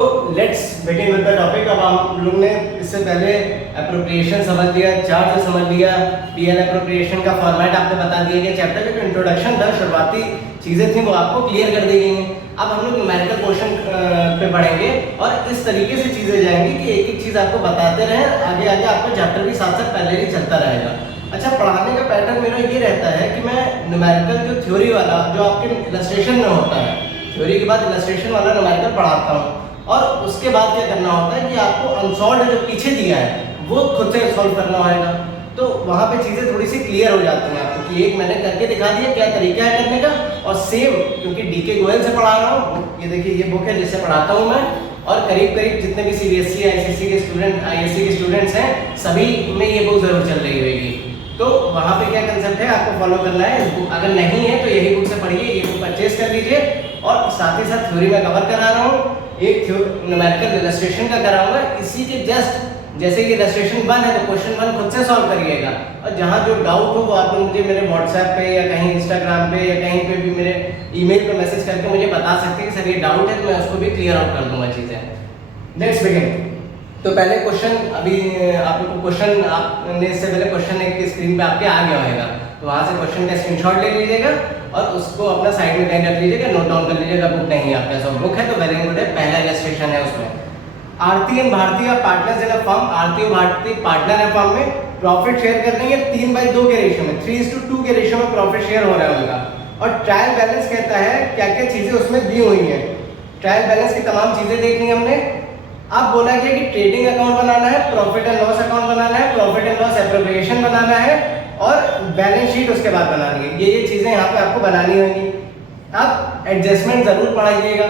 Let's begin with the topic. अब हम लोग ने इससे पहले एप्रोप्रिएशन समझ लिया, चार्ज समझ लिया, पीएल एप्रोप्रिएशन का फॉर्मेट आपको बता दिया गया। चैप्टर का जो इंट्रोडक्शन था, शुरुआती चीज़ें थी वो आपको क्लियर कर दी गई हैं। अब हम लोग न्यूमेरिकल पोर्शन पे पढ़ेंगे और इस तरीके से चीज़ें जाएंगी कि एक एक चीज़ आपको बताते रहें, आगे आगे आपका चैप्टर भी साथ साथ पहले ही चलता रहेगा। अच्छा, पढ़ाने का पैटर्न मेरा ये रहता है कि मैं न्यूमेरिकल जो थ्योरी वाला जो आपके इलस्ट्रेशन में होता है, थ्योरी के बाद इलस्ट्रेशन वाला न्यूमेरिकल पढ़ाता हूँ और उसके बाद क्या करना होता है कि आपको अनसॉल्व्ड जो पीछे दिया है वो खुद से सॉल्व करना होगा। तो वहाँ पे चीज़ें थोड़ी सी क्लियर हो जाती हैं आपको कि एक मैंने करके दिखा दिया क्या तरीका है करने का। और सेम क्योंकि डीके गोयल से पढ़ा रहा हूँ, ये देखिए ये बुक है जिससे पढ़ाता हूँ मैं, और करीब करीब जितने भी सीबीएसई आईसीएसई के स्टूडेंट आईएससी के स्टूडेंट्स हैं सभी में ये बुक जरूर चल रही होगी। तो वहाँ पे क्या कंसेप्ट है आपको फॉलो करना है। अगर नहीं है तो यही बुक से पढ़िए, ये बुक परचेज कर लीजिए। और साथ ही साथ थ्योरी में कवर करा रहा हूँ, एक न्यूमेरिकल इलस्ट्रेशन का कराऊंगा। इसी के जस्ट जैसे कि इलस्ट्रेशन 1 है तो क्वेश्चन 1 खुद से सॉल्व करिएगा, और जहाँ जो डाउट हो वो आप मुझे मेरे व्हाट्सएप पे या कहीं इंस्टाग्राम पे या कहीं पे भी मेरे ईमेल पे मैसेज करके मुझे बता सकते हैं कि सर ये डाउट है, तो मैं उसको भी क्लियर आउट कर दूंगा चीज़ें। Next begin. तो पहले क्वेश्चन अभी आप लोग को क्वेश्चन आपने इससे पहले क्वेश्चन एक स्क्रीन पे आपके आ गया होगा, तो वहाँ से क्वेश्चन का स्क्रीनशॉट ले लीजिएगा और उसको अपना साइड में कहीं रख लीजिएगा, नोट डाउन कर लीजिएगा। बुक नहीं है आपके पास, बुक है तो वेरी गुड है, पहला इलस्ट्रेशन है उसमें। Aarti and Bharti are partners in a firm. Aarti और भारती पार्टनर है फर्म में, प्रॉफिट शेयर कर रही है 3/2 के रेशियो में, 3:2 के रेशियो में प्रॉफिट शेयर हो रहा है उनका। और ट्रायल बैलेंस कहता है क्या क्या चीजें उसमें दी हुई हैं। ट्रायल बैलेंस की तमाम चीजें देखनी हमने। अब बोला गया कि ट्रेडिंग अकाउंट बनाना है, प्रॉफिट एंड लॉस अकाउंट बनाना है, प्रॉफिट एंड लॉस एप्रोप्रिएशन बनाना है और बैलेंस शीट उसके बाद बनानी है। ये चीजें यहाँ पे आपको बनानी होंगी। अब एडजस्टमेंट जरूर पढ़ाइएगा,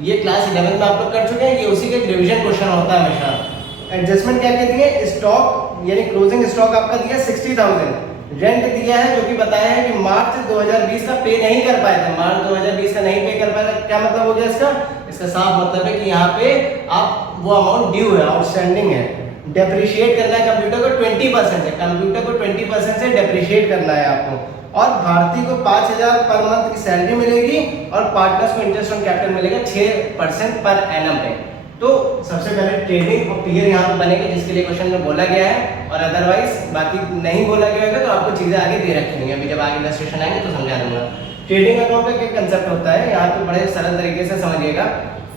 ये क्लास 11 में आप लोग कर चुके हैं, ये उसी का रिवीजन क्वेश्चन होता है हमेशा। एडजस्टमेंट क्या कहती है, स्टॉक यानी क्लोजिंग स्टॉक आपका दिया 60,000, रेंट दिया है जो कि बताया है कि मार्च 2020 का पे नहीं कर पाए थे, मार्च 2020 का नहीं पे कर पाए थे। क्या मतलब हो गया इसका? इसका साफ मतलब है कि यहाँ पे आप वो अमाउंट ड्यू है, आउटस्टैंडिंग है। डेप्रिशिएट करना है कंप्यूटर को 20% से, कंप्यूटर को 20% से डेप्रिशिएट करना है आपको। और भारती को 5,000 पर मंथ की सैलरी मिलेगी और पार्टनर्स को इंटरेस्ट ऑन कैपिटल मिलेगा 6% पर एनम पे। तो सबसे पहले ट्रेडिंग और पीएल यहाँ पे बनेगा जिसके लिए क्वेश्चन में बोला गया है, और अदरवाइज बाकी नहीं बोला गया होगा तो आपको चीजें आगे दे रखी होंगी, अभी जब आगे इलस्ट्रेशन आएंगे तो समझा दूंगा। ट्रेडिंग अकाउंट का क्या कंसेप्ट होता है यहाँ पे बड़े सरल तरीके से समझिएगा।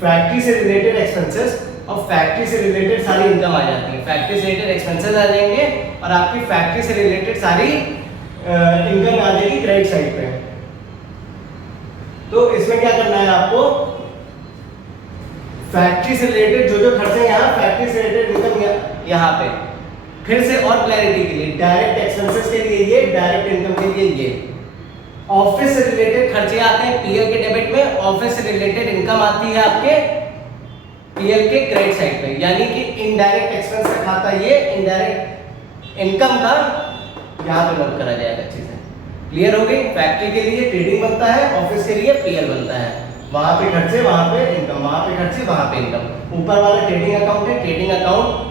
फैक्ट्री से रिलेटेड एक्सपेंसेस और फैक्ट्री से रिलेटेड सारी इनकम आ जाती है, फैक्ट्री से रिलेटेड एक्सपेंसेस आ जाएंगे और आपकी फैक्ट्री से रिलेटेड सारी इनकम आ जाएगी क्रेडिट साइड पे। तो इसमें क्या करना है आपको, फैक्ट्री से रिलेटेड जो जो खर्चे यहाँ, फैक्ट्री से रिलेटेड इनकम यहाँ पे। फिर से और क्लैरिटी के लिए, डायरेक्ट एक्सपेंसेस के लिए ये, डायरेक्ट इनकम के लिए ये। ऑफिस से रिलेटेड खर्चे आते हैं पीएल के डेबिट में, ऑफिस से रिलेटेड इनकम आती है आपके पीएल के क्रेडिट साइड पे। यानी कि इनडायरेक्ट एक्सपेंस का खाता ये, इनडायरेक्ट इनकम का यहाँ पे नोट करा जाएगा। चीजें क्लियर हो गई। फैक्ट्री के लिए ट्रेडिंग बनता है, ऑफिस के लिए पीएल बनता है, वहां पे खर्चे वहां पे इनकम, वहां पे खर्चे वहां पे इनकम। ऊपर वाला ट्रेडिंग अकाउंट है, ट्रेडिंग अकाउंट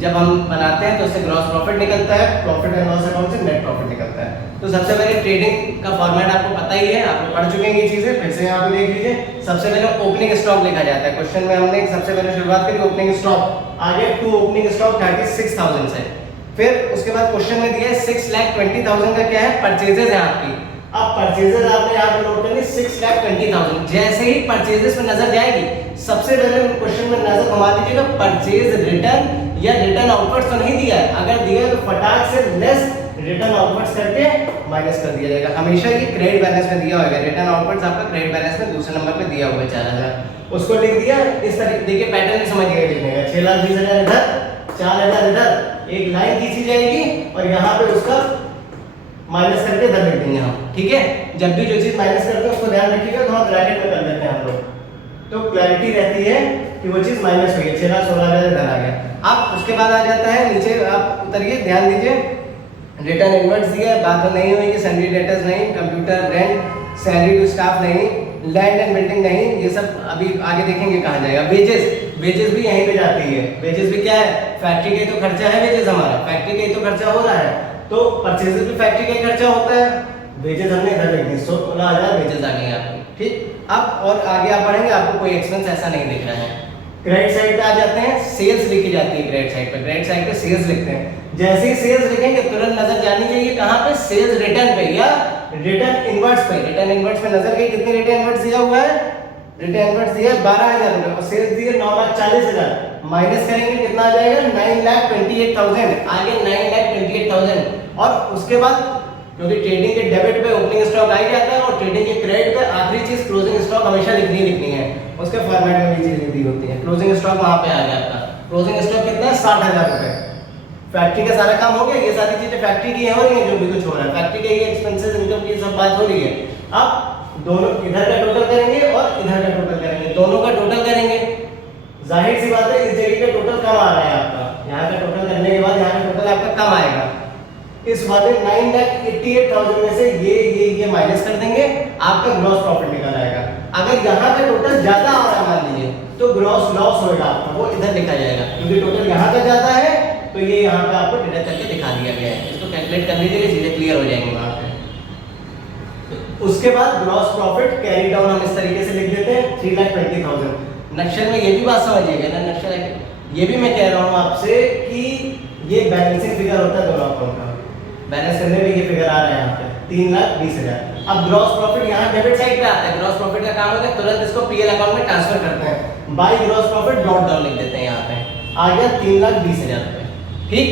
जब हम बनाते हैं तो उससे ग्रॉस प्रॉफिट निकलता है, प्रॉफिट एंड लॉस अकाउंट से नेट प्रॉफिट निकलता है। तो सबसे पहले ट्रेडिंग का फॉर्मेट आपको पता ही है, आप पढ़ चुके हैं ये चीजें, फिर से यहाँ पे देख लीजिए। सबसे पहले ओपनिंग स्टॉक लिखा जाता है, क्वेश्चन में हमने सबसे पहले शुरुआत करी ओपनिंग स्टॉक, आगे टू ओपनिंग स्टॉक 36,000 से। फिर उसके बाद क्वेश्चन में दिया है 6,20,000 का क्या है, परचेजेस है आपकी। अब परचेजेस आपने यहाँ पे नोट करनी 6,20,000। जैसे ही परचेजेस में नजर जाएगी, सबसे पहले क्वेश्चन में नजर घुमा दीजिएगा, परचेज रिटर्न या रिटर्न आउटवर्ड्स तो नहीं दिया है, अगर दिया है तो फटाक से लेस रिटर्न आउटवर्ड्स करके माइनस कर दिया जाएगा। हमेशा ये क्रेडिट बैलेंस में दिया होगा, रिटर्न आउटवर्ड्स आपका क्रेडिट बैलेंस में दूसरे नंबर पे दिया हुआ है 4,000, उसको लिख दिया। इस तरीके देखिए पैटर्न भी समझिएगा लिखने का, 6,20,000 इधर, 4,000 इधर, एक लाइन खींची जाएगी और यहाँ पे उसका माइनस करके इधर लिख देंगे हम। ठीक है, जब भी जो चीज माइनस करते हैं उसको ध्यान रखिएगा, थोड़ा ब्रैकेट में कर देते हैं हम लोग, तो क्लैरिटी रहती है कि वो चीज माइनस हुई है। 16,000 इधर आ गया। अब उसके बाद आ जाता है नीचे, आप उतरिए, ध्यान दीजिए, रिटर्न इनवर्ट्स दिया है, बात तो नहीं हुई कि सैलरी डेटर्स नहीं, computer rent, salary to staff नहीं, लैंड एंड बिल्डिंग नहीं, ये सब अभी आगे देखेंगे कहाँ जाएगा। वेजेस, वेजेस भी यहीं पे जाती है। वेजेस भी क्या है, फैक्ट्री का तो खर्चा है, वेजेस हमारा फैक्ट्री का तो खर्चा हो रहा है, तो परचेजेस भी फैक्ट्री का खर्चा होता है। वेजेस हमने इधर लिख दी, 16,000 वेजेस आ गई आपकी। ठीक, अब और आगे आप बढ़ेंगे, आपको कोई एक्सपेंस ऐसा नहीं दिख रहा है। क्रेडिट साइड पे आ जाते हैं, सेल्स लिखी जाती है क्रेडिट साइड पे, क्रेडिट साइड पे सेल्स लिखते हैं। जैसे ही सेल्स लिखेंगे तुरंत नजर जानी चाहिए कहां पे, सेल्स रिटर्न पे या रिटर्न इनवर्ड्स पे। रिटर्न इनवर्ड्स पे नजर गई, कितने रिटर्न इनवर्ड्स दिया हुआ है, रिटर्न इनवर्ड्स दिया 12,000 रुपए और सेल्स दिए 9,40,000, माइनस करेंगे कितना आ जाएगा 9,28,000, आगे 9,28,000। और उसके बाद क्योंकि ट्रेडिंग के डेबिट पे ओपनिंग स्टॉक आ ही जाता है और ट्रेडिंग के क्रेडिट पे आखिरी चीज क्लोजिंग स्टॉक हमेशा लिखनी है, उसके फॉर्मेट में भी चीज लिखी होती है। क्लोजिंग स्टॉक वहां पे आ गया आपका, क्लोजिंग स्टॉक कितना है 60,000 रुपए। फैक्ट्री का सारा काम हो गया, ये सारी चीजें फैक्ट्री की हो रही है, जो भी कुछ हो रहा है फैक्ट्री के ये एक्सपेंसेस इनकम की सब बात हो रही है। अब दोनों इधर का टोटल करेंगे और इधर का टोटल करेंगे, दोनों का टोटल करेंगे। जाहिर सी बात है इस जगह का टोटल कम आ रहा है आपका, यहाँ का टोटल करने के बाद यहाँ का टोटल आपका कम आएगा। इस वाले 9,88,000 में से ये माइनस कर देंगे, आपका ग्रॉस प्रॉफिट निकल आएगा। अगर यहाँ का टोटल ज्यादा आ रहा है मान लीजिए तो ग्रॉस लॉस होगा आपका, वो इधर लिखा जाएगा क्योंकि टोटल यहाँ का ज्यादा है तो ये यहाँ पे आपको डिडक्ट करके दिखा दिया गया है। इसको कैलकुलेट कर लीजिए, चीजें क्लियर हो जाएंगी वहां पे। उसके बाद ग्रॉस प्रॉफिट कैरी डाउन हम इस तरीके से लिख देते हैं 3,20,000। नक्शल में ये भी बात समझिएगा ना, नक्शल ये भी मैं कह रहा हूँ आपसे कि ये बैलेंसिंग फिगर होता है दोनों अकाउंट का, बैलेंस करने में ये फिगर आ रहा है यहाँ पे 3,20,000। अब ग्रॉस प्रॉफिट यहाँ डेबिट साइड पे आता है, ग्रॉस प्रॉफिट का काम होता है तुरंत इसको पीएल अकाउंट में ट्रांसफर करते हैं, by gross profit dot down लिख देते हैं, यहाँ पे आ गया 3,20,000 रुपए। ठीक,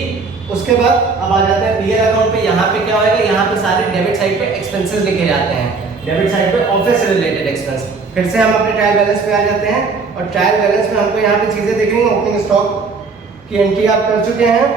उसके बाद अब आ जाते हैं पीएल अकाउंट पे। यहाँ पे क्या होगा, यहाँ पे सारे डेबिट साइड पे एक्सपेंसेस लिखे जाते हैं, डेबिट साइड पे ऑफिस से रिलेटेड एक्सपेंस। फिर से हम अपने ट्रायल बैलेंस पे आ जाते हैं और ट्रायल बैलेंस में हमको यहाँ पे चीजें दिख रही हैं। ओपनिंग स्टॉक की एंट्री आप कर चुके हैं,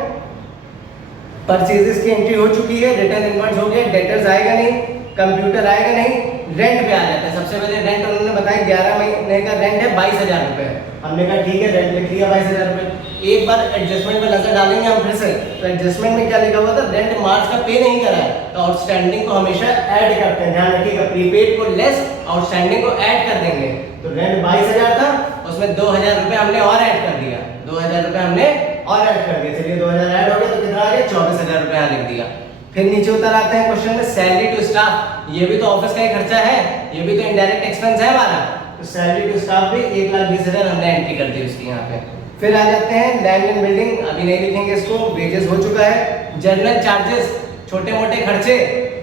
परचेजेस की एंट्री हो चुकी है, रिटर्न इनवर्ड्स हो गए, डेटर्स आएगा नहीं, कंप्यूटर आएगा नहीं, रेंट पे आ जाता है। सबसे पहले रेंट उन्होंने बताया 11 महीने का रेंट है 22,000 रुपए। हमने कहा ठीक है, रेंट लिख लिया 22,000 रुपए। एक बार एडजस्टमेंट में नजर डालेंगे हम फिर से, तो एडजस्टमेंट में क्या लिखा हुआ था, रेंट मार्च का पे नहीं करा है तो आउटस्टैंडिंग को हमेशा ऐड करते हैं, ध्यान रखिएगा, प्रीपेड को लेस आउटस्टैंडिंग को ऐड कर देंगे। तो रेंट 22,000 था, उसमें 2,000 रुपए हमने और ऐड कर दिया, 2,000 रुपए हमने और ऐड कर दिया। चलिए 2,000 ऐड हो गया तो कितना आ गया 24,000 रुपए यहाँ लिख दिया। फिर नीचे उतर आते हैं क्वेश्चन में, सैलरी टू स्टाफ, ये भी तो ऑफिस का ही खर्चा है, ये भी तो इनडायरेक्ट एक्सपेंस है हमारा, तो सैलरी टू स्टाफ भी 1,20,000 हमने एंट्री कर दी उसकी यहाँ पे। फिर आ जाते हैं लैंड एंड बिल्डिंग, अभी नहीं लिखेंगे इसको, वेजेस हो चुका है। जनरल चार्जेस, छोटे मोटे खर्चे,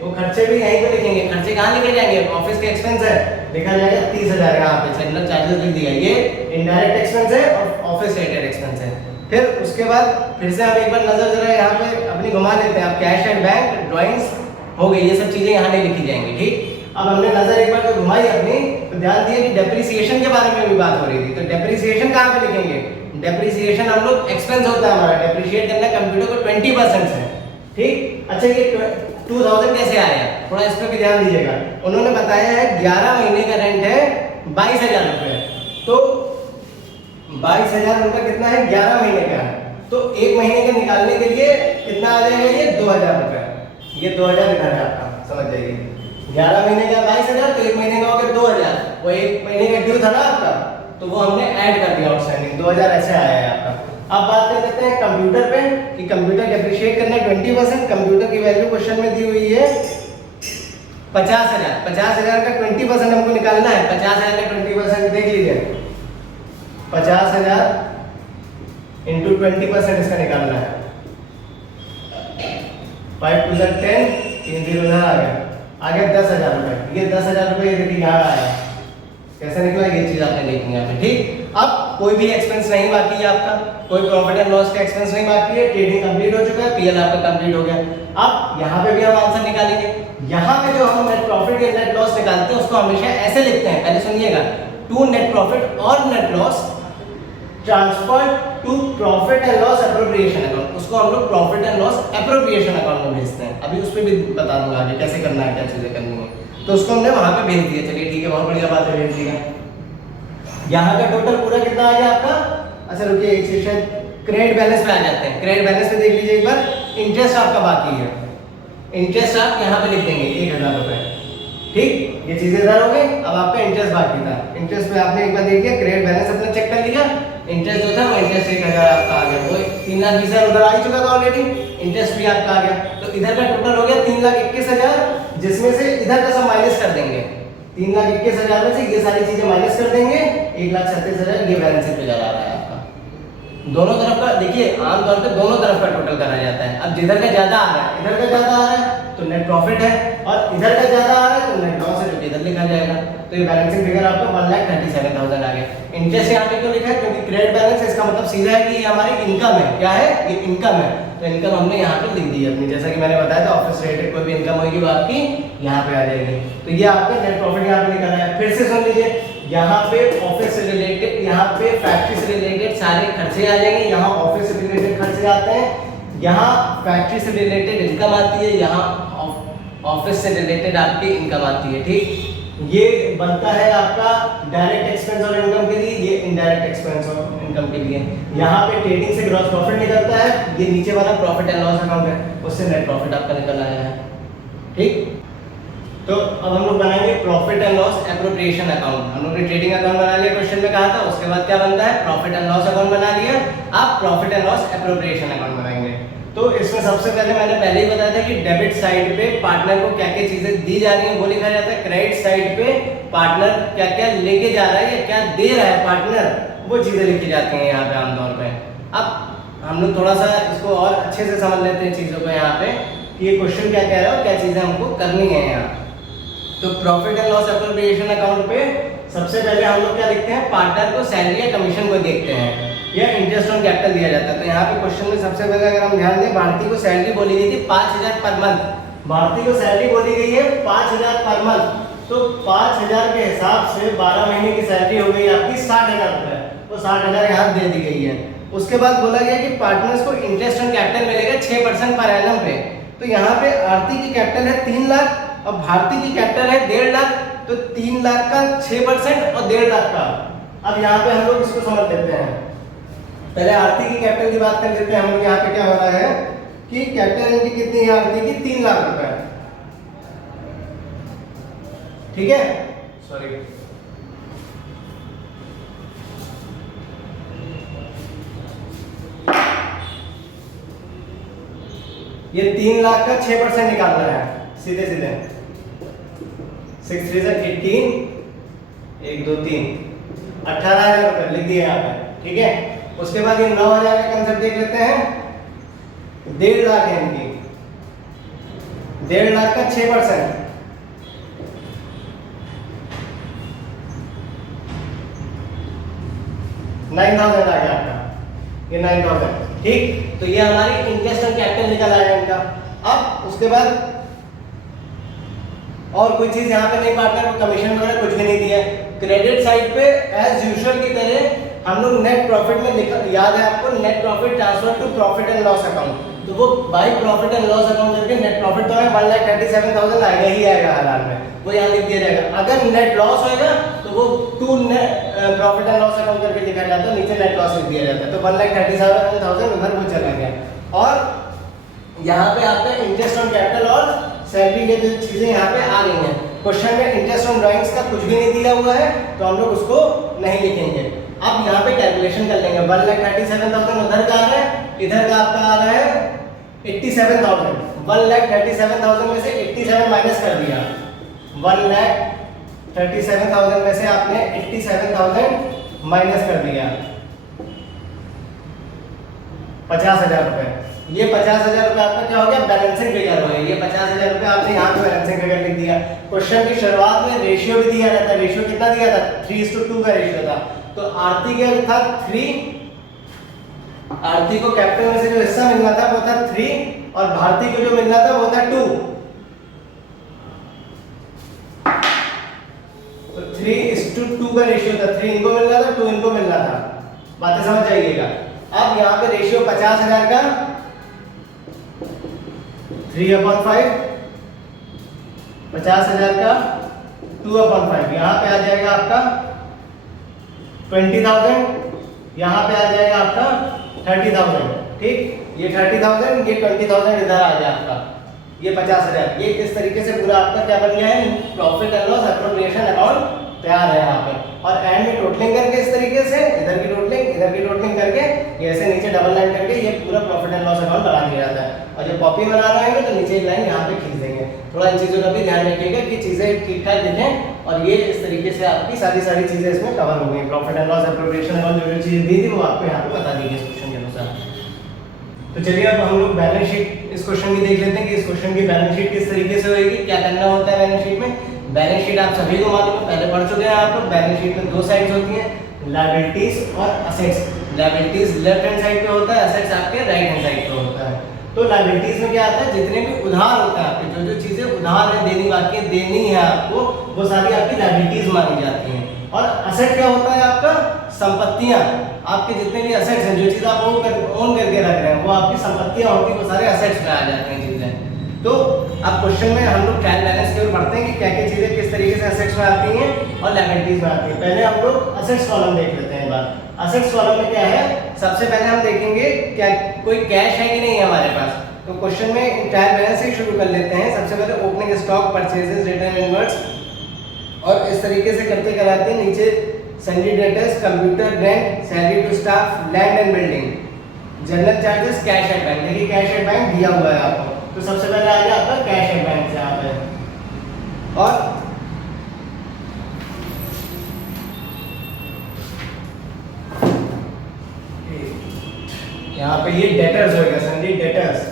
वो खर्चे भी यहीं पे लिखेंगे। खर्चे कहाँ लिखे जाएंगे, ऑफिस के एक्सपेंस है, लिखा जाएगा 30,000 यहाँ पे जनरल चार्जेस लिख दिया, ये इनडायरेक्ट एक्सपेंस है और ऑफिस रिलेटेड एक्सपेंस है। फिर उसके बाद फिर से हम एक बार नजर जरा यहाँ पे अपनी घुमा लेते हैं। अब कैश एंड बैंक ड्राइंग्स हो गई, ये सब चीजें यहाँ नहीं लिखी जाएंगी। ठीक, अब हमने नजर एक बार तो घुमाई अपनी, तो ध्यान दिए कि डेप्रिसिएशन के बारे में भी बात हो रही थी। तो डेप्रिसिएशन कहाँ पे लिखेंगे, डेप्रिसिएशन हम लोग एक्सपेंस होता है हमारा, डेप्रिशिएट करना कंप्यूटर को 20% है। ठीक, अच्छा ये 2000 कैसे आया, थोड़ा इस पर भी ध्यान दीजिएगा। उन्होंने बताया है 11 महीने का रेंट है 22,000 रुपए, तो 22,000 उनका कितना है 11 महीने का है, तो एक महीने के निकालने के लिए कितना आ जाएगा, ये 2,000 रुपए, ये 2,000 इधर है आपका, समझ जाइए। 11 महीने का 22,000 तो एक महीने का हो गया 2,000, वो एक महीने का ड्यू था ना आपका, तो वो हमने ऐड कर दिया आउटस्टैंडिंग, 2,000 ऐसे आया है आपका। अब बात कर लेते हैं कंप्यूटर पे कि कंप्यूटर डेप्रिशिएट करना 20%, कंप्यूटर की वैल्यू क्वेश्चन में दी हुई है 50,000, 50,000 का 20% हमको निकालना है। 50,000 का 20% देख लीजिए, 50,000 इंटू 20% इसका निकालना है, 5 2 10, 3 0 आ गया, आगे 10,000 रुपए, ये 10,000 रुपए ये देखिए यहाँ आया, कैसे निकला ये चीज आपने देखनी है। ठीक, अब कोई भी एक्सपेंस नहीं बाकी है आपका, कोई प्रॉफिट एंड लॉस का एक्सपेंस नहीं बाकी है, ट्रेडिंग कंप्लीट हो चुका है, पीएल आपका कंप्लीट हो गया। अब यहाँ पे भी हम आंसर निकालेंगे। यहाँ पे जो हम नेट प्रॉफिट या नेट लॉस निकालते हैं उसको हमेशा ऐसे लिखते हैं, पहले सुनिएगा, टू नेट प्रॉफिट और net loss transfer to profit and loss appropriation account, उसको हम लोग profit and loss appropriation account में भेजते हैं। अभी उस पर भी बता दूंगा आगे कैसे करना है, क्या चीजें करनी है, तो उसको हमने वहां पे भेज दिया। चलिए ठीक है, बहुत बढ़िया बात है, भेज दिया। यहाँ का टोटल पूरा कितना आ गया आपका, अच्छा रुकिए एक सेकंड, क्रेडिट बैलेंस पे आ जाते हैं। क्रेडिट बैलेंस पे देख लीजिए एक बार, इंटरेस्ट आपका बाकी है, इंटरेस्ट आप यहाँ पे लिख देंगे 1,000 रुपए। ठीक, ये चीजें इधर हो गई। अब आपका इंटरेस्ट बाकी था, इंटरेस्ट पे आपने एक बार देख लिया, क्रेडिट बैलेंस अपना चेक कर लिया, इंटरेस्ट जो था वो इंटरेस्ट 1,000 आपका आ गया, वो 3,20,000 उधर आ ही चुका था ऑलरेडी, इंटरेस्ट भी आपका आ गया। तो इधर का टोटल हो गया 3,21,000, जिसमें से इधर का सब माइनस कर देंगे, 3,21,000 में से ये सारी चीजें माइनस कर देंगे, 1,37,000 ये बैलेंस शीट पे चला रहा है आपका। दोनों तरफ का देखिए, आमतौर पे दोनों तरफ का टोटल करा जाता है। अब जिधर का ज्यादा आ रहा है, इधर का ज्यादा आ रहा है तो नेट प्रॉफिट है, और इधर का ज्यादा आ रहा है तो नेट लॉस है, जो इधर लिखा जाएगा। तो ये बैलेंसिंग फिगर आपका 1,37,000 आ गया। इंटरेस्ट यहाँ पे क्यों लिखा है? क्योंकि क्रेडिट बैलेंस है, इसका मतलब सीधा है कि ये हमारी इनकम है। क्या है? ये इनकम है। तो इनकम हमने यहाँ पे लिख दी है अपनी, जैसा कि मैंने बताया था ऑफिस रिलेटेड कोई भी इनकम होगी वो आपकी यहाँ पे आ जाएगी। तो ये आपका नेट प्रॉफिट यहाँ पे निकल रहा है। फिर से सुन लीजिए, यहाँ पे ऑफिस से रिलेटेड, यहाँ पे फैक्ट्री से रिलेटेड सारे खर्चे आ जाएंगे, यहाँ ऑफिस से रिलेटेड खर्चे आते हैं, यहाँ फैक्ट्री से रिलेटेड इनकम आती है, यहाँ ऑफिस से रिलेटेड आपकी इनकम आती है। ठीक, ये बनता है आपका डायरेक्ट एक्सपेंस और इनकम के लिए, ये इनडायरेक्ट एक्सपेंस और इनकम के लिए। यहाँ पे ट्रेडिंग से ग्रॉस प्रॉफिट निकलता है, ये नीचे वाला प्रॉफिट एंड लॉस अकाउंट है, उससे नेट प्रॉफिट आपका निकल आया है। ठीक, तो अब हम लोग बनाएंगे profit and loss appropriation account. हम लोग ने ट्रेडिंग अकाउंट बना लिया, क्वेश्चन में कहा था। उसके बाद क्या बनता है? प्रॉफिट एंड लॉस अकाउंट बना लिया। अब profit and loss appropriation account बनाएंगे। तो इसमें सबसे पहले मैंने पहले ही बताया था कि डेबिट साइड पे पार्टनर को क्या क्या चीजें दी जा रही है वो लिखा जाता है। क्रेडिट साइड पे पार्टनर क्या क्या लेके जा रहा है या क्या दे रहा है पार्टनर, वो चीजें लिखी जाती हैं यहाँ पे आमतौर पे। अब हम लोग थोड़ा सा इसको और अच्छे से समझ लेते हैं चीजों को यहाँ पे, कि ये क्वेश्चन क्या कह रहा है और क्या चीजें हमको करनी है यहाँ। तो profit and loss appropriation account पे सबसे पहले हम लोग क्या लिखते हैं? पार्टनर को सैलरी या कमीशन को देखते हैं, या इंटरेस्ट ऑन कैपिटल दिया जाता है। तो यहाँ पे क्वेश्चन में सबसे पहले अगर हम ध्यान दें, भारती को सैलरी बोली गई थी 5,000 पर मंथ। भारती को सैलरी बोली गई है 5,000 पर मंथ। तो 5,000 के हिसाब से 12 महीने की सैलरी हो गई आपकी 60,000 रुपए। वो 60,000 यहाँ दे दी गई है। उसके बाद बोला गया कि पार्टनर्स को इंटरेस्ट ऑन कैपिटल मिलेगा 6% पर एनम पे। तो यहाँ पे आरती की कैपिटल है 3 लाख और भारती की कैपिटल है 1.5 लाख। तो 3 लाख का 6% और 1.5 लाख का। अब यहाँ पे हम लोग इसको समझ लेते हैं। पहले आरती की कैपिटल की बात कर लेते हैं हम लोग। यहाँ पे क्या हो रहा है कि कैपिटल इनकी कितनी है? आरती की 3 लाख रुपए। ठीक है, सॉरी, ये 3 लाख का 6% निकालना है सीधे सीधे। 6 3 18, 1 2 3, 18,000 रुपए लिख दिए यहाँ पे। ठीक है, उसके बाद ये 9,000 का कंसेप्ट देख लेते हैं। 1.5 लाख है इनकी, 1.5 लाख का 6%, 9,000 आ गया आपका, ये 9,000। ठीक, तो ये हमारी इंटरेस्ट ऑन कैपिटल निकल आया इनका। अब उसके बाद और कोई चीज यहाँ पे नहीं, पार्टनर को कमीशन वगैरह कुछ भी नहीं दिया। क्रेडिट साइड पे एज यूजुअल की तरह हम लोग नेट प्रॉफिट में याद है आपको, net profit transfer to profit and loss account. तो वो by profit and loss account करके नेट प्रॉफिट तो है 1,37,000 आएगा ही आएगा हर हाल में, वो यहाँ लिख दिया जाएगा। अगर नेट लॉस होएगा तो वो to profit and loss account करके लिखा जाता है, नीचे नेट लॉस लिख दिया जाता है। तो 1,37,000 उधर वो चला गया। और यहाँ पे आपका इंटरेस्ट ऑन कैपिटल और सैलरी के जो चीजें यहाँ पे आ रही हैं। क्वेश्चन में इंटरेस्ट ऑन ड्राइंग्स का कुछ भी नहीं दिया हुआ है तो हम लोग उसको नहीं लिखेंगे। अब यहाँ पे कैलकुलेशन कर लेंगे। 1,37,000 उधर का आ रहा है, इधर का आपका आ रहा है 87,000। 1,37,000 में से 87 माइनस कर दिया। 1,37,000 में से आपने 87,000 माइनस कर दिया, 50,000 रुपए। ये 50,000 रुपए आपका क्या हो गया? बैलेंसिंग फिगर हो गया। ये 50,000 रुपए आपने यहाँ पे बैलेंसिंग फिगर लिख दिया। क्वेश्चन की शुरुआत में रेशियो भी दिया रहता है। रेशियो कितना दिया था? 3:2 का रेशियो था। तो आरती का था 3, आरती को कैपिटल में से जो हिस्सा मिलना था वो था 3 और भारती को जो मिलना था वो था 2। तो 3:2 का रेशियो था। 3 इनको मिलना था, 2 इनको मिलना था। बातें समझ जाइएगा। अब यहाँ पे रेशियो 50,000 का 3/5, 50,000 का 2/5। यहाँ पे आ जाएगा आपका 20,000, यहाँ पे आ जाएगा आपका 30,000। ठीक, ये 30,000, ये 20,000 इधर आ जाए आपका, ये 50,000। ये किस तरीके से पूरा आपका क्या बन गया है? Profit and loss appropriation account तैयार है यहाँ पे। और एंड में टोटलिंग करके इस तरीके से इधर की टोटलिंग, इधर की टोटलिंग करके ये ऐसे नीचे डबल लाइन करके ये पूरा प्रॉफिट एंड लॉस अकाउंट बना दिया जाता है। और जब कॉपी बना रहे हैं तो नीचे एक लाइन यहाँ पे खींच देंगे। थोड़ा इन चीज़ों का भी ध्यान रखिएगा कि चीज़ें ठीक ठाक दिखें, और ये इस तरीके से आपकी सारी चीज़ें इसमें कवर हो गई। Profit and loss, appropriation account, जो चीज़ें दी थी वो आपको यहाँ पे बता दी गई इस क्वेश्चन के अनुसार। तो चलिए अब हम लोग बैलेंस शीट इस क्वेश्चन की देख लेते हैं कि इस क्वेश्चन की बैलेंस शीट किस तरीके से होगी, क्या करना होता है बैलेंस शीट में। बैलेंस शीट आप सभी को मालूम है, पहले पढ़ चुके हैं आप लोग। बैलेंस शीट में दो साइड्स होती हैं, लायबिलिटीज और assets. Liabilities left hand side पे होता है, असेट्स आपके राइट हैंड साइड पे होता है। तो लायबिलिटीज में क्या आता है, जितने भी उधार होता है आपके, जो चीजें उधार है, देनी बाकी है, देनी है आपको, वो सारी आपकी लायबिलिटीज मानी जाती हैं। और असेट क्या होता है आपका, संपत्तियां। आपके जितने भी असेट्स हैं, जो चीज आप ओन करके रख रहे हैं, वो आपकी संपत्तियां होती हैं, वो सारे असेट्स में आ जाते हैं चीजें। तो अब क्वेश्चन में हम लोग ट्रायल बैलेंस की ओर बढ़ते हैं कि क्या क्या चीजें किस तरीके से असेट्स में आती हैं और लायबिलिटीज में आती हैं। पहले हम लोग असेट्स कॉलम देख लेते हैं एक बार। असेट्स कॉलम में क्या है, सबसे पहले हम देखेंगे क्या कोई कैश है कि नहीं है हमारे पास। तो क्वेश्चन में ट्रायल बैलेंस से शुरू कर लेते हैं। सबसे पहले opening stock, purchases, return inwards, और इस तरीके से करते कराते हैं नीचे sundry debtors, computer rent, salary to staff, land and building, general charges, cash at bank. देखिए कैश एट बैंक दिया हुआ है आपको, तो सबसे पहले आ गया आपका कैश एट बैंक से यहाँ पे। और यहाँ पे ये डेटर्स होगा, सन्डी डेटर्स।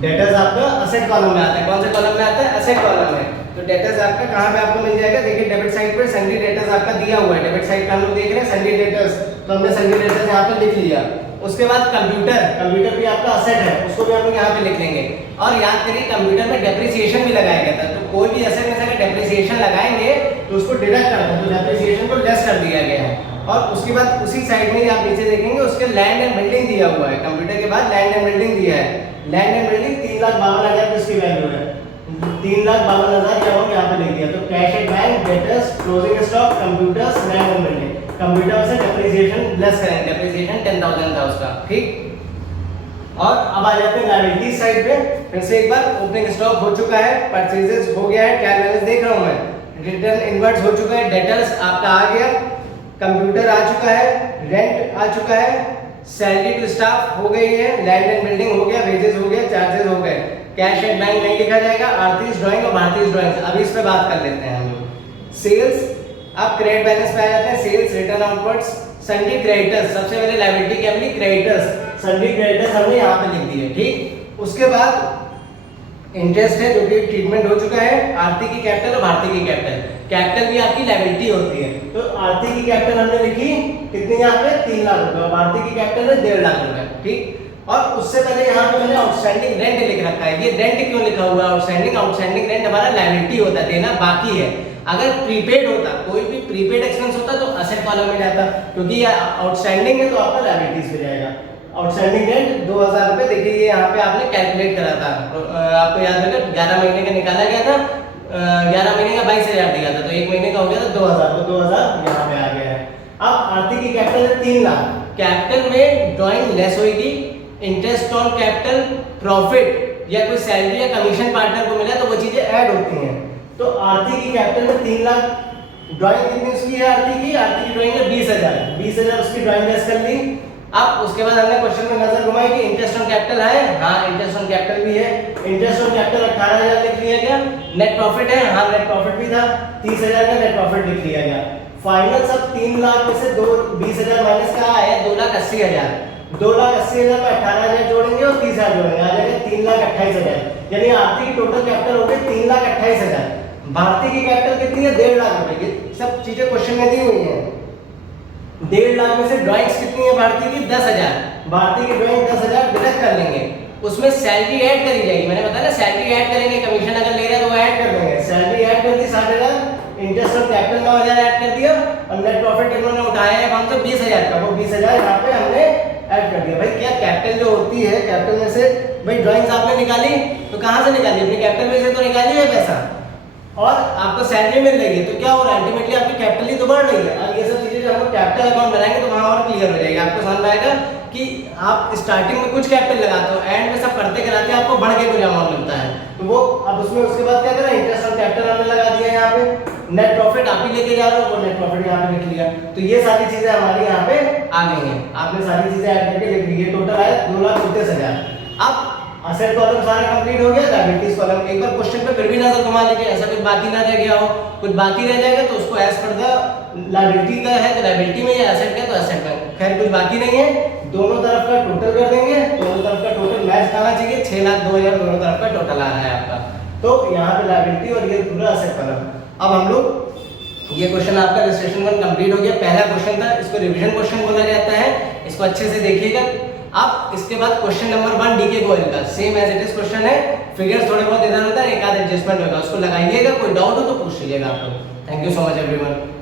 डेटर्स आपका असेट कॉलम में आता है। कौन से कॉलम में आता है, असेट कॉलम में। तो डेटर्स आपका कहाँ पे आपको मिल जाएगा, देखिए डेबिट साइड पे सन्डी डेटर्स आपका दिया हुआ है। डेबिट साइड का हम लोग देख रहे हैं सन्डी डेटर्स, तो हमने सन्डी डेटर्स यहाँ पे लिख लिया। उसके बाद कंप्यूटर भी आपका असेट है, उसको भी हम लोग यहाँ पे लिख लेंगे। और याद करिए कंप्यूटर में डेप्रिसिएशन भी लगाया गया था, तो कोई भी असेट में से अगर डेप्रिसिएशन लगाएंगे तो उसको डिडक्ट करते हैं, तो डेप्रिसिएशन को लेस कर दिया गया है। और उसके बाद उसी साइड में ही आप नीचे देखेंगे उसके लैंड एंड बिल्डिंग दिया हुआ है। कंप्यूटर के बाद लैंड एंड बिल्डिंग दिया है। लैंड एंड बिल्डिंग 3,52,000 इसकी वैल्यू है, 3,52,000 यहाँ पे लिख दिया। तो cash at bank, debtors, closing stock, computers, land and building. Computer से डेप्रिसिएशन लेस करेंगे, डेप्रिसिएशन 10,000 था उसका, ठीक। और अब आ जाते हैं लायबिलिटी साइड पे। फिर से एक बार ओपनिंग स्टॉक हो चुका है, परचेजेस हो गया है, ट्रायल बैलेंस देख रहा हूं मैं, रिटर्न इनवर्ड्स हो चुका है, डेटर्स आपका आ गया, कंप्यूटर आ चुका है, रेंट आ चुका है, सैलरी टू स्टाफ हो गई है, लैंड एंड बिल्डिंग हो गया, वेजेस हो गया, चार्जेस हो गए। कैश एट बैंक नहीं लिखा जाएगा, आरतीज ड्राइंग और भारतीय ड्राइंग। अभी इस पे बात कर लेते हैं हम लोग। सेल्स, अब क्रेडिट बैलेंस पे आ जाते हैं। Sales, return outwards, sundry creditors. सबसे पहले लायबिलिटी क्या मिली, क्रेडिटर्स। सन्डी क्रेडिटर्स हमने यहाँ पे लिख दिए, ठीक। उसके बाद इंटरेस्ट है जो कि ट्रीटमेंट हो चुका है, आरती की कैपिटल और भारती की कैपिटल। कैपिटल भी आपकी लायबिलिटी होती है, तो आरती की कैपिटल हमने लिखी कितनी यहाँ पे, 3 लाख रुपए, और भारती की कैपिटल है 1.5 लाख रुपए, ठीक। और उससे पहले यहाँ पे मैंने आउटस्टैंडिंग रेंट लिख रखा है। ये रेंट क्यों लिखा हुआ है, आउटस्टैंडिंग रेंट हमारा लायबिलिटी होता है, देना बाकी है। अगर प्रीपेड होता, कोई भी प्रीपेड एक्सपेंस होता तो असेट कॉलम में जाता, क्योंकि ये आउटस्टैंडिंग है तो आपका लायबिलिटीज में जाएगा। आउटस्टैंडिंग रेंट 2,000 रुपए, देखिए ये यहाँ पे आपने कैलकुलेट करा था, आपको याद होगा 11 महीने का निकाला गया था, 11 महीने का 22,000 दिया था, तो 1 महीने का हो गया था 2,000, तो 2,000 यहाँ पे आ गया है। अब आरती की कैपिटल है 3 लाख, कैपिटल में ड्राइंग लेस होगी, इंटरेस्ट ऑन कैपिटल, प्रॉफिट या कोई सैलरी या कमीशन पार्टनर को मिला तो वो चीजें ऐड होती हैं। तो आरती की कैपिटल में 3 लाख, ड्राइंग कितनी उसकी है आरती की ड्राइंग है 20,000 उसकी ड्राइंग लेस कर ली। अब उसके बाद हमने क्वेश्चन में नजर घुमाई कि इंटरेस्ट ऑन कैपिटल है, हाँ इंटरेस्ट ऑन कैपिटल भी है, इंटरेस्ट ऑन कैपिटल 18,000 लिख लिया गया। नेट प्रॉफिट है, हाँ नेट प्रॉफिट भी था, 30,000 का नेट प्रॉफिट लिख लिया गया। फाइनल सब 3 लाख में से 20,000 माइनस का है 2,80,000, 2,80,000 में 18,000 जोड़ेंगे और 30,000 जोड़ेंगे, आ जाएगा 3,28,000। यानी आरती की टोटल कैपिटल हो गई 3,28,000। भारतीय की कैपिटल कितनी है, 1.5 लाख रुपए। ये सब चीजें क्वेश्चन में दी हुई हैं। 1.5 लाख में से ड्राइंग्स कितनी है भारतीय की, 10,000। भारतीय की ड्राइंग 10,000 डिडक्ट कर लेंगे, उसमें सैलरी ऐड करी जाएगी। मैंने बताया ना सैलरी ऐड करेंगे, कमीशन अगर ले रहे हैं तो वो ऐड कर देंगे। सैलरी ऐड कर दी 60,000, इंटरेस्ट ऑन कैपिटल 9,000 ऐड कर दिया, और नेट प्रॉफिट इन्होंने उठाया है हमसे 20,000 का, वो 20,000 यहाँ पे हमने ऐड कर दिया। भाई क्या कैपिटल जो होती है, कैपिटल में से भाई ड्राइंग्स आपने निकाली तो कहाँ से निकाली, अपनी कैपिटल में से तो निकाली है पैसा, और आपको सैलरी मिल रही है, तो क्या हो रहा है अल्टीमेटली आपकी कैपिटल ही तो बढ़ रही है। अब ये सब चीजें जब हम कैपिटल अकाउंट बनाएंगे तो वहां और क्लियर हो जाएगा, आपको समझ में आएगा कि आप स्टार्टिंग में कुछ कैपिटल लगाते हो, एंड में सब करते कराते आपको बढ़ के कुछ अमाउंट मिलता है, तो वो अब उसमें उसके बाद क्या करें, इंटरेस्ट ऑन कैपिटल हमने लगा दिया यहाँ पे, नेट प्रॉफिट आप ही लेके जा रहे हो, वो नेट प्रॉफिट यहाँ पे लिख लिया। तो ये सारी चीजें हमारी यहाँ पे आ गई हैं, आपने सारी चीजें ऐड करके लिख ली। ये टोटल आया 2,29,000। अब असेट कॉलम सारा कंप्लीट हो गया, लायबिलिटीज कॉलम एक बार क्वेश्चन पे फिर भी नजर घुमा लीजिए, ऐसा कुछ बाकी ना रह गया हो, कुछ बाकी रह जाएगा तो उसको एज पर द लायबिलिटी का है तो लायबिलिटी में, या एसेट का तो एसेट में, खैर कुछ बाकी नहीं है, दोनों तरफ का टोटल कर देंगे, दोनों तरफ का टोटल मैच आना चाहिए, 6,02,000 दोनों तरफ का टोटल आ रहा है आपका, तो यहाँ पे लायबिलिटी और ये पूरा एसेट कॉलम। अब हम लोग ये क्वेश्चन आपका रजिस्ट्रेशन 1 कंप्लीट हो गया, पहला क्वेश्चन था, इसको रिवीजन क्वेश्चन बोला जाता है, इसको अच्छे से देखिएगा। अब इसके बाद क्वेश्चन नंबर 1 डीके गोयल का same as it is question है, फिगर्स थोड़े बहुत इधर उधर एक आध एडजस्टमेंट होगा, उसको लगाइएगा, कोई डाउट हो तो पूछ लीजिएगा आप लोग। Thank you so much everyone.